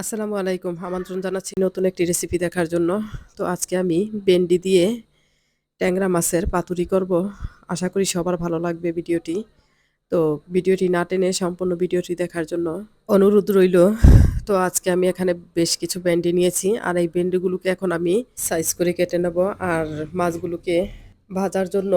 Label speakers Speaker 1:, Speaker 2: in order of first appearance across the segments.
Speaker 1: আসসালামু আলাইকুম। আমন্ত্রণ জানাচ্ছি নতুন একটি রেসিপি দেখার জন্য। তো আজকে আমি ভেন্ডি দিয়ে ট্যাংরা মাছের পাতুরি করব। আশা করি সবার ভালো লাগবে ভিডিওটি। তো ভিডিওটি না টেনে সম্পূর্ণ ভিডিওটি দেখার জন্য অনুরোধ রইল। তো আজকে আমি এখানে বেশ কিছু ভেন্ডি নিয়েছি আর এই ভেন্ডিগুলোকে এখন আমি সাইজ করে কেটে নেব আর মাছগুলোকে ভাজার জন্য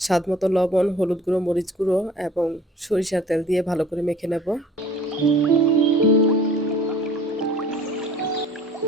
Speaker 1: স্বাদ মতো লবণ, হলুদ গুঁড়ো, মরিচ গুঁড়ো এবং সরিষার তেল দিয়ে ভালো করে মেখে নেব।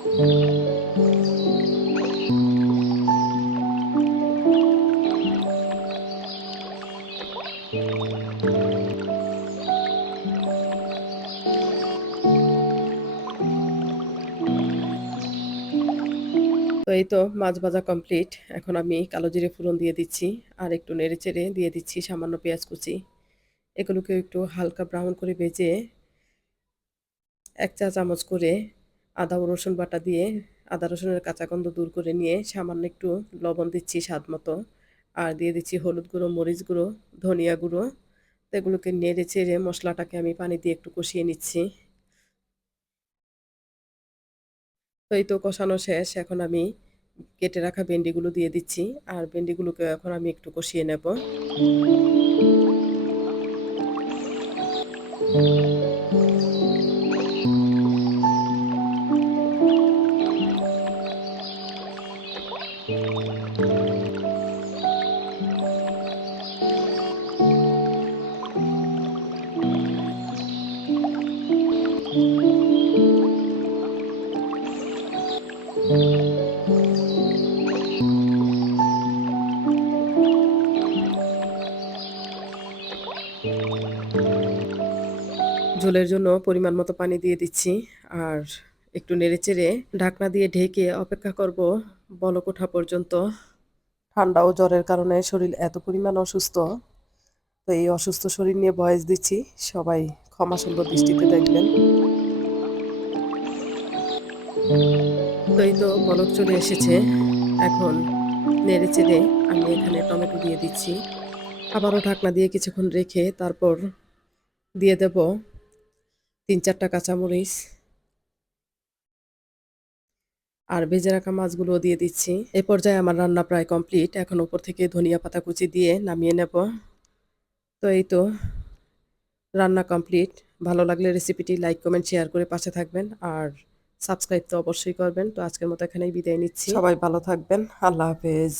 Speaker 1: এই তো, মাছ ভাজা কমপ্লিট এখন আমি কালো জিরে ফোড়ন দিয়ে দিচ্ছি, আর একটু নেড়ে চেড়ে দিয়ে দিচ্ছি সামান্য পেঁয়াজ কুচি। এগুলোকে একটু হালকা ব্রাউন করে ভেজে এক চা চামচ করে আদা, রসুন বাটা দিয়ে আদা, রসুনের কাঁচা দূর করে নিয়ে সামান্য একটু লবণ দিচ্ছি স্বাদ মতো। আর দিয়ে দিচ্ছি হলুদ গুঁড়ো, মরিচ গুঁড়ো, ধনিয়া গুঁড়ো। তো এগুলোকে নেড়ে চেড়ে মশলাটাকে আমি পানি দিয়ে একটু কষিয়ে নিচ্ছি। তো এই তো কষানো শেষ। এখন আমি কেটে রাখা ভেন্ডিগুলো দিয়ে দিচ্ছি। আর ভেন্ডিগুলোকে এখন আমি একটু কষিয়ে নেব। ঝোলের জন্য পরিমাণ মতো পানি দিয়ে দিচ্ছি। আর একটু নেড়ে নেড়েচেড়ে ঢাকনা দিয়ে ঢেকে অপেক্ষা করব বলক ওঠা পর্যন্ত। ঠান্ডা ও জ্বরের কারণে শরীর এত পরিমাণ অসুস্থ। তো এই অসুস্থ শরীর নিয়ে ভয়েস দিচ্ছি। সবাই ক্ষমা সুন্দর দৃষ্টিতে দেখবেন। তো তো বলক চলে এসেছে। এখন নেড়ে চেড়ে আমি এখানে টমেটো দিয়ে দিচ্ছি। আবারও ঢাকনা দিয়ে কিছুক্ষণ রেখে তারপর দিয়ে দেব তিন চারটা কাঁচামরিচ আর ভেজে রাখা মাছগুলো দিয়ে দিচ্ছি। এ পর্যায়ে আমার রান্না প্রায় কমপ্লিট। এখন উপর থেকে ধনিয়া পাতা কুচি দিয়ে নামিয়ে নেব। তো এই তো, রান্না কমপ্লিট। ভালো লাগলে রেসিপিটি লাইক, কমেন্ট, শেয়ার করে পাশে থাকবেন আর সাবস্ক্রাইব তো অবশ্যই করবেন। তো আজকের মতো এখানেই বিদায় নিচ্ছি। সবাই ভালো থাকবেন। আল্লাহ হাফেজ।